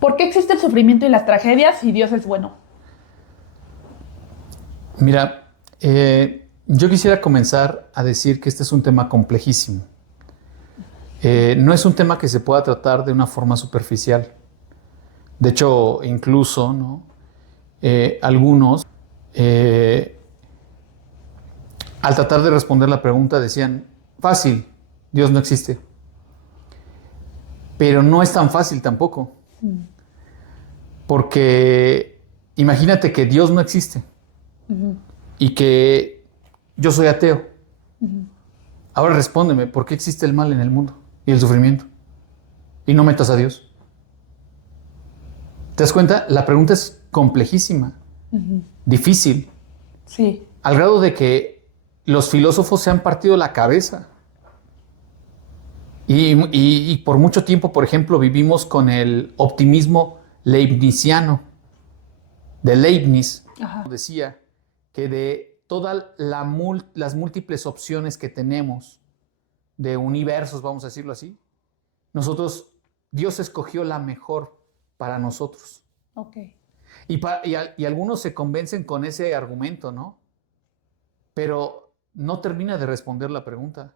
¿Por qué existe el sufrimiento y las tragedias si Dios es bueno? Mira, yo quisiera comenzar a decir que este es un tema complejísimo. No es un tema que se pueda tratar de una forma superficial. De hecho, incluso, ¿no? Algunos, eh, al tratar de responder la pregunta, decían, fácil, Dios no existe. Pero no es tan fácil tampoco, porque imagínate que Dios no existe y que yo soy ateo. Ahora respóndeme, ¿por qué existe el mal en el mundo y el sufrimiento? Y no metas a Dios. ¿Te das cuenta? La pregunta es complejísima, difícil, Sí. al grado de que los filósofos se han partido la cabeza. Y por mucho tiempo, por ejemplo, vivimos con el optimismo leibniziano de Leibniz. Ajá. Decía que de todas las múltiples opciones que tenemos de universos, vamos a decirlo así, Dios escogió la mejor para nosotros. Ok. Y algunos se convencen con ese argumento, ¿no? Pero no termina de responder la pregunta.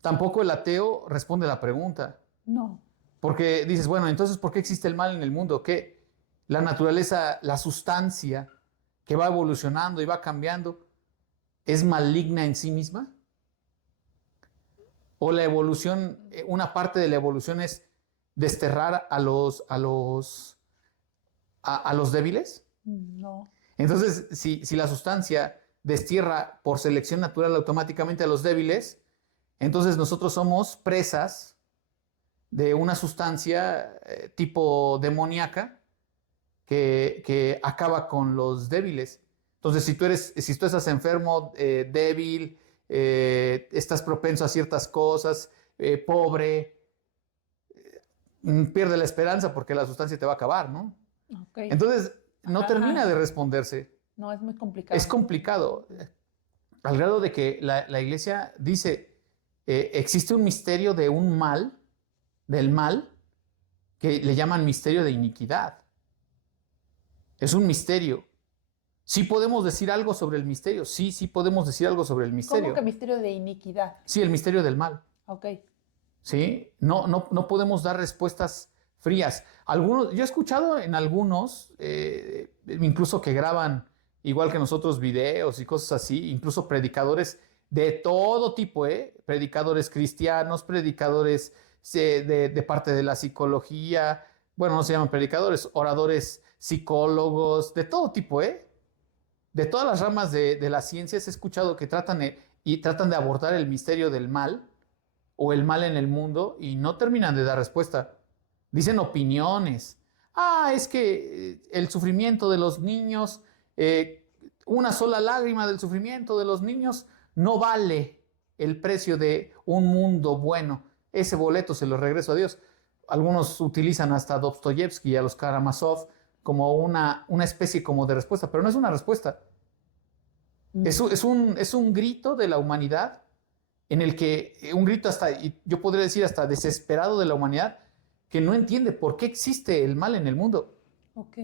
Tampoco el ateo responde la pregunta. No. Porque dices, bueno, entonces, ¿por qué existe el mal en el mundo? ¿Qué? La naturaleza, la sustancia que va evolucionando y va cambiando, ¿es maligna en sí misma? ¿O la evolución, una parte de la evolución es desterrar a los débiles? No. Entonces, si la sustancia destierra por selección natural automáticamente a los débiles, entonces nosotros somos presas de una sustancia tipo demoníaca que acaba con los débiles. Entonces, si tú estás enfermo, débil, estás propenso a ciertas cosas, pobre, pierde la esperanza porque la sustancia te va a acabar, ¿no? Ok. Entonces, no Ajá. termina de responderse. No, es muy complicado. Es complicado, al grado de que la iglesia dice, existe un misterio de un mal, del mal, que le llaman misterio de iniquidad. Es un misterio. ¿Sí podemos decir algo sobre el misterio? Sí podemos decir algo sobre el misterio. ¿Cómo que misterio de iniquidad? Sí, el misterio del mal. Ok. ¿Sí? No podemos dar respuestas frías. Yo he escuchado en algunos, incluso que graban, igual que nosotros, videos y cosas así, incluso predicadores de todo tipo, predicadores cristianos, predicadores de parte de la psicología, bueno, no se llaman predicadores, oradores psicólogos, de todo tipo, de todas las ramas de las ciencias he escuchado que tratan de abordar el misterio del mal o el mal en el mundo y no terminan de dar respuesta. Dicen opiniones. Es que el sufrimiento de los niños, una sola lágrima del sufrimiento de los niños no vale el precio de un mundo bueno. Ese boleto se lo regreso a Dios. Algunos utilizan hasta a Dostoyevsky y a los Karamazov como una especie como de respuesta, pero no es una respuesta. Es un grito de la humanidad en el que, un grito hasta, yo podría decir hasta desesperado de la humanidad, que no entiende por qué existe el mal en el mundo. Ok.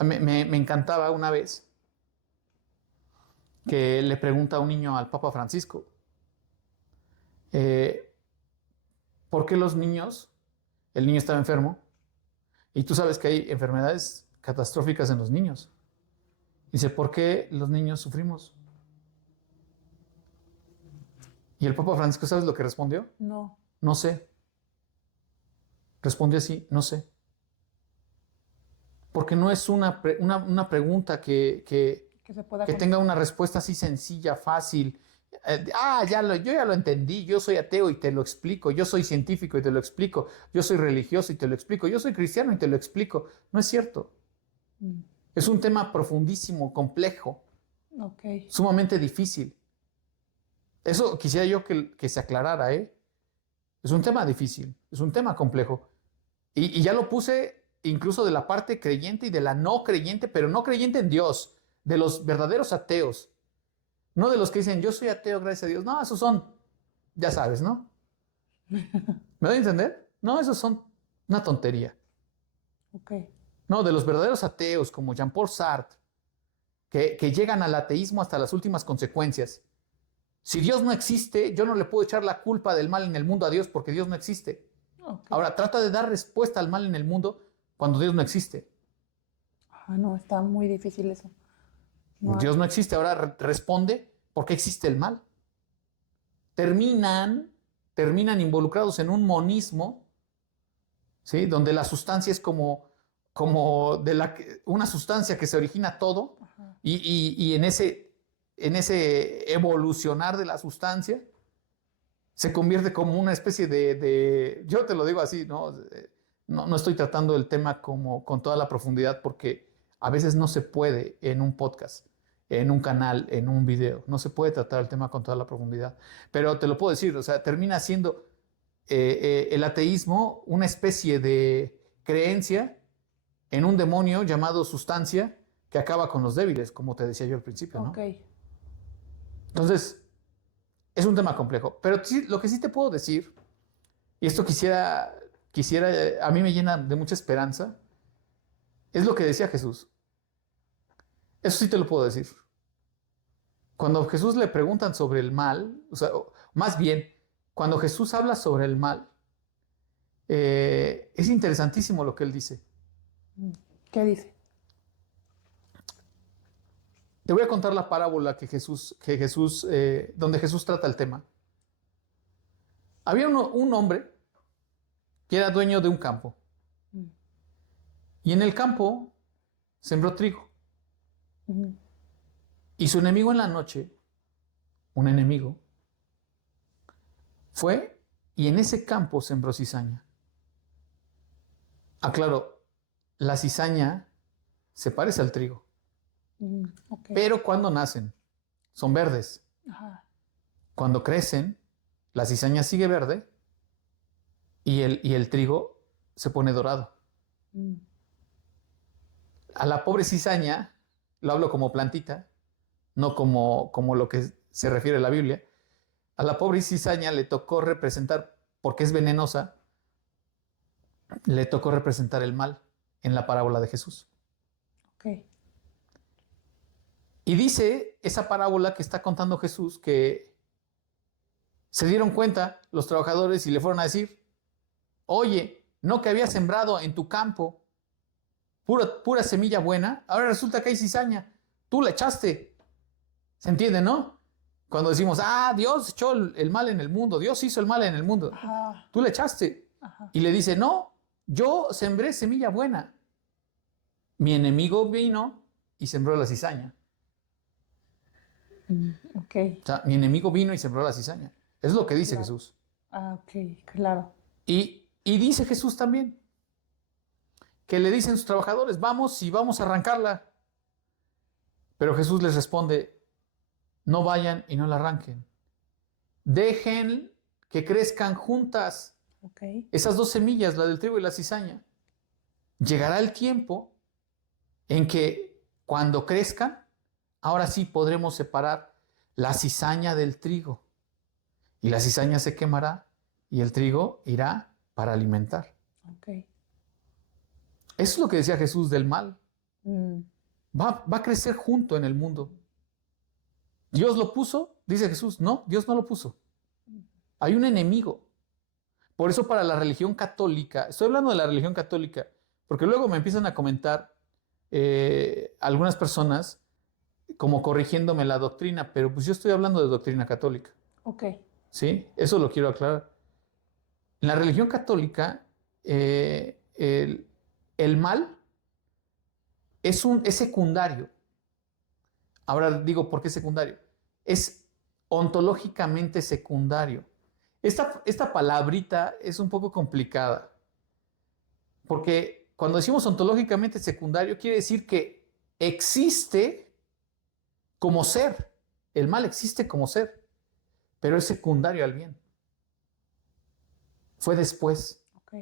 Me encantaba una vez que le pregunta a un niño al Papa Francisco, eh, ¿por qué el niño estaba enfermo, y tú sabes que hay enfermedades catastróficas en los niños? Dice, ¿por qué los niños sufrimos? Y el Papa Francisco, ¿sabes lo que respondió? No. No sé. Respondió así, no sé. Porque no es una pregunta que tenga una respuesta así sencilla, fácil. Yo ya lo entendí, yo soy ateo y te lo explico, yo soy científico y te lo explico, yo soy religioso y te lo explico, yo soy cristiano y te lo explico. No es cierto. Es un tema profundísimo, complejo, Ok. sumamente difícil. Eso quisiera yo que se aclarara, ¿eh? Es un tema difícil, es un tema complejo. Y ya lo puse incluso de la parte creyente y de la no creyente, pero no creyente en Dios, de los verdaderos ateos. No de los que dicen, yo soy ateo, gracias a Dios. No, esos son, ya sabes, ¿no? ¿Me doy a entender? No, esos son una tontería. Ok. No, de los verdaderos ateos como Jean-Paul Sartre, que llegan al ateísmo hasta las últimas consecuencias. Si Dios no existe, yo no le puedo echar la culpa del mal en el mundo a Dios porque Dios no existe. Ok. Ahora, trata de dar respuesta al mal en el mundo cuando Dios no existe. No, está muy difícil eso. No, Dios no existe, ahora responde por qué existe el mal. Terminan involucrados en un monismo, ¿sí? Donde la sustancia es como una sustancia que se origina todo ajá. y en ese evolucionar de la sustancia se convierte como una especie yo te lo digo así, ¿no? No estoy tratando el tema como con toda la profundidad porque a veces no se puede en un podcast, en un canal, en un video, no se puede tratar el tema con toda la profundidad. Pero te lo puedo decir, o sea, termina siendo el ateísmo una especie de creencia en un demonio llamado sustancia que acaba con los débiles, como te decía yo al principio, ¿no? Ok. Entonces, es un tema complejo. Pero sí, lo que sí te puedo decir, y esto a mí me llena de mucha esperanza, es lo que decía Jesús. Eso sí te lo puedo decir. Cuando a Jesús le preguntan sobre el mal, o sea, más bien, cuando Jesús habla sobre el mal, es interesantísimo lo que él dice. ¿Qué dice? Te voy a contar la parábola donde Jesús trata el tema. Había un hombre que era dueño de un campo. Mm. Y en el campo sembró trigo. Ujú. Y su enemigo en la noche, un enemigo, fue y en ese campo sembró cizaña. Claro, la cizaña se parece al trigo. Ok. Pero cuando nacen, son verdes. Ajá. Cuando crecen, la cizaña sigue verde y el trigo se pone dorado. Mm. A la pobre cizaña, lo hablo como plantita, no como lo que se refiere a la Biblia, a la pobre cizaña le tocó representar, porque es venenosa, le tocó representar el mal en la parábola de Jesús. Ok. Y dice esa parábola que está contando Jesús que se dieron cuenta los trabajadores y le fueron a decir, oye, ¿no que había sembrado en tu campo pura semilla buena? Ahora resulta que hay cizaña. Tú la echaste. ¿Se entiende, no? Cuando decimos, Dios echó el mal en el mundo, Dios hizo el mal en el mundo. Ajá. Tú la echaste. Ajá. Y le dice, no, yo sembré semilla buena. Mi enemigo vino y sembró la cizaña. Ok. O sea, mi enemigo vino y sembró la cizaña. Es lo que dice Claro. Jesús. Ok, claro. Y dice Jesús también que le dicen sus trabajadores, vamos y vamos a arrancarla. Pero Jesús les responde, no vayan y no la arranquen. Dejen que crezcan juntas Ok. esas dos semillas, la del trigo y la cizaña. Llegará el tiempo en que cuando crezcan, ahora sí podremos separar la cizaña del trigo. Y la cizaña se quemará y el trigo irá para alimentar. Ok. Eso es lo que decía Jesús del mal. Mm. Va a crecer junto en el mundo. ¿Dios lo puso? Dice Jesús. No, Dios no lo puso. Hay un enemigo. Por eso para la religión católica, estoy hablando de la religión católica, porque luego me empiezan a comentar algunas personas como corrigiéndome la doctrina, pero pues yo estoy hablando de doctrina católica. Ok. ¿Sí? Eso lo quiero aclarar. En la religión católica, el mal es secundario. Ahora digo, ¿por qué secundario? Es ontológicamente secundario. Esta palabrita es un poco complicada, porque cuando decimos ontológicamente secundario, quiere decir que existe como ser. El mal existe como ser, pero es secundario al bien. Fue después. Ok.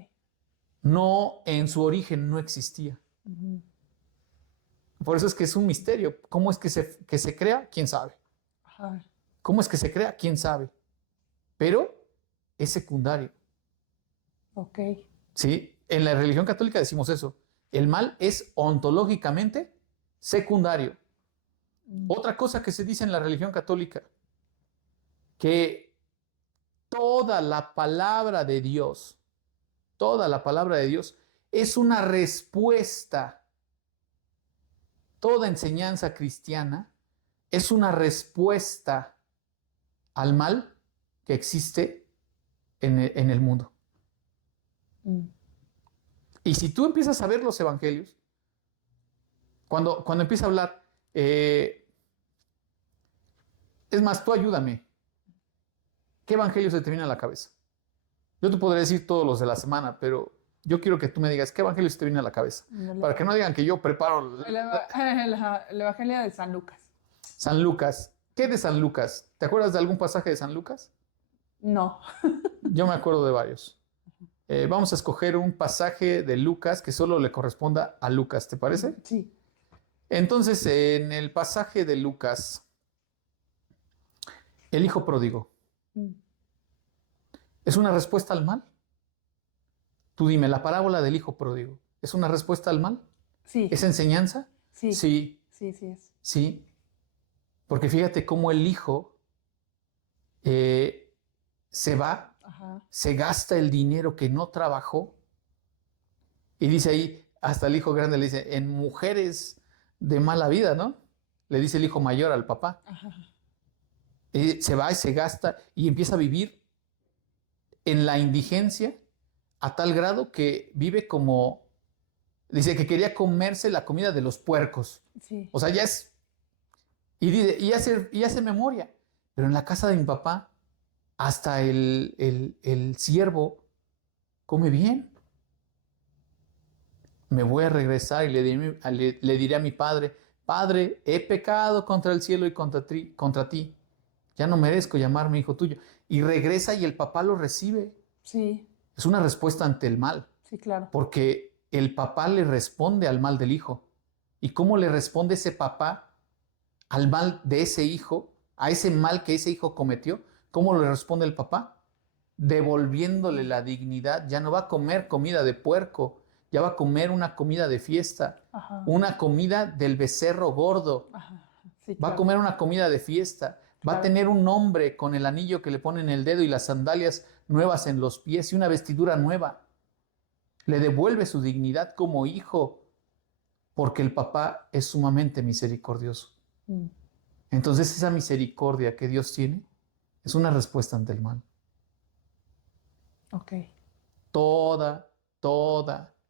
No, en su origen no existía. Ujú. Por eso es que es un misterio. ¿Cómo es que se crea? ¿Quién sabe? Ajá. ¿Cómo es que se crea? ¿Quién sabe? Pero es secundario. Ok. ¿Sí? En la religión católica decimos eso, El mal es ontológicamente secundario. Mm. Otra cosa que se dice en la religión católica, que toda la palabra de Dios es una respuesta. Toda enseñanza cristiana es una respuesta al mal que existe en el mundo. Mm. Y si tú empiezas a ver los evangelios, cuando empieza a hablar, es más, tú ayúdame. ¿Qué evangelio se te viene a la cabeza? Yo te podré decir todos los de la semana, pero yo quiero que tú me digas qué evangelio se te viene a la cabeza. Para que no digan que yo preparo. El Evangelio de San Lucas. San Lucas. ¿Qué de San Lucas? ¿Te acuerdas de algún pasaje de San Lucas? No. Yo me acuerdo de varios. Vamos a escoger un pasaje de Lucas que solo le corresponda a Lucas, ¿te parece? Sí. Entonces, en el pasaje de Lucas, el hijo pródigo, Mm. ¿es una respuesta al mal? Tú dime, la parábola del hijo pródigo, ¿es una respuesta al mal? Sí. ¿Es enseñanza? Sí. Sí, Sí, sí es. sí. Porque fíjate cómo el hijo se va, Ajá. se gasta el dinero que no trabajó. Y dice ahí, hasta el hijo grande le dice, en mujeres de mala vida, ¿no? Le dice el hijo mayor al papá. Ajá. Se va y se gasta y empieza a vivir en la indigencia a tal grado que vive como, dice que quería comerse la comida de los puercos. Sí. O sea, ya es, y dice, y hace memoria. Pero en la casa de mi papá, hasta el siervo come bien. Me voy a regresar y le diré a mi padre, Padre, he pecado contra el cielo y contra ti. Ya no merezco llamarme hijo tuyo. Y regresa y el papá lo recibe. Sí. Es una respuesta ante el mal, Sí, claro. porque el papá le responde al mal del hijo. ¿Y cómo le responde ese papá al mal de ese hijo, a ese mal que ese hijo cometió? ¿Cómo le responde el papá? Devolviéndole la dignidad. Ya no va a comer comida de puerco, ya va a comer una comida de fiesta, Ajá. una comida del becerro gordo. Ajá. Sí, Va a claro. comer una comida de fiesta, va a Claro. tener un nombre con el anillo que le pone en el dedo y las sandalias nuevas en los pies y una vestidura nueva. Le devuelve su dignidad como hijo, porque el papá es sumamente misericordioso. Mm. Entonces esa misericordia que Dios tiene es una respuesta ante el mal. Ok. Toda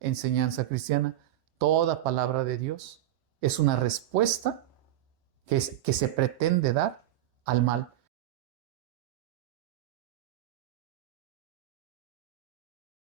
enseñanza cristiana, toda palabra de Dios es una respuesta que se pretende dar al mal.